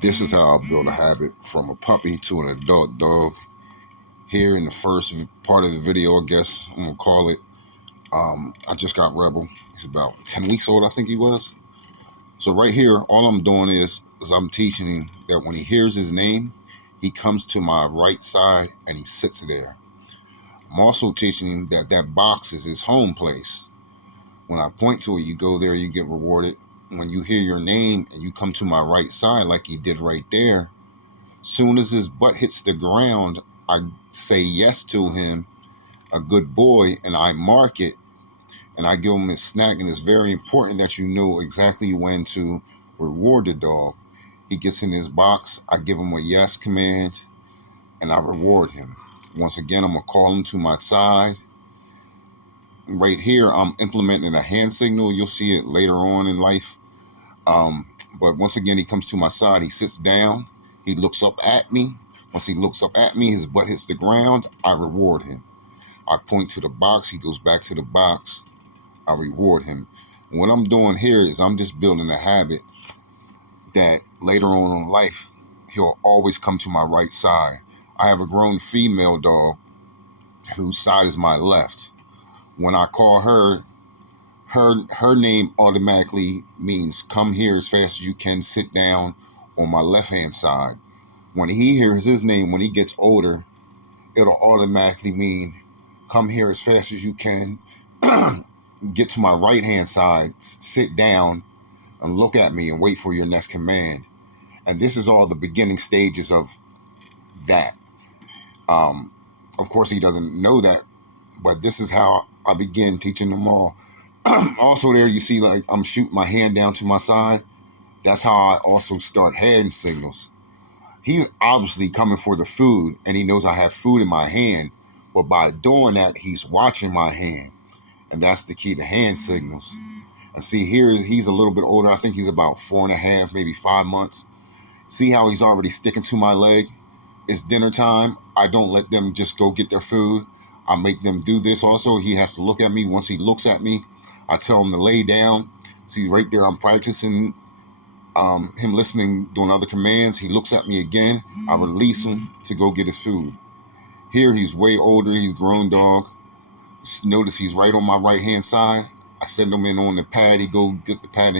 This is how I build a habit from a puppy to an adult dog. Here in the first part of the video, I guess I'm gonna call it. I just got Rebel. He's about 10 weeks old, I think he was. So right here, all I'm doing is I'm teaching him that when he hears his name, he comes to my right side and he sits there. I'm also teaching him that that box is his home place. When I point to it, you go there, you get rewarded. When you hear your name and you come to my right side like he did right there, soon as his butt hits the ground, I say yes to him, a good boy, and I mark it, and I give him his snack. And it's very important that you know exactly when to reward the dog. He gets in his box, I give him a yes command, and I reward him. Once again, I'm going to call him to my side. Right here, I'm implementing a hand signal. You'll see it later on in life. But once again, he comes to my side. He sits down. He looks up at me. Once he looks up at me, his butt hits the ground. I reward him. I point to the box. He goes back to the box. I reward him. And what I'm doing here is I'm just building a habit that later on in life, he'll always come to my right side. I have a grown female dog whose side is my left. When I call her, her name automatically means come here as fast as you can, sit down on my left hand side. When he hears his name, when he gets older, it'll automatically mean come here as fast as you can, get to my right hand side, sit down and look at me and wait for your next command. And this is all the beginning stages of that. Of course, he doesn't know that, but this is how I begin teaching them all. Also there you see like I'm shooting my hand down to my side. That's how I also start hand signals. He's obviously coming for the food and he knows I have food in my hand, but by doing that, he's watching my hand. And that's the key to hand signals. And see here, he's a little bit older. I think he's about 4.5, maybe 5 months. See how he's already sticking to my leg? It's dinner time. I don't let them just go get their food. I make them do this also. He has to look at me. Once he looks at me, I tell him to lay down. See right there, I'm practicing him listening, doing other commands. He looks at me again. I release him to go get his food. Here, he's way older. He's a grown dog. Notice he's right on my right-hand side. I send him in on the pad. He go get the pad.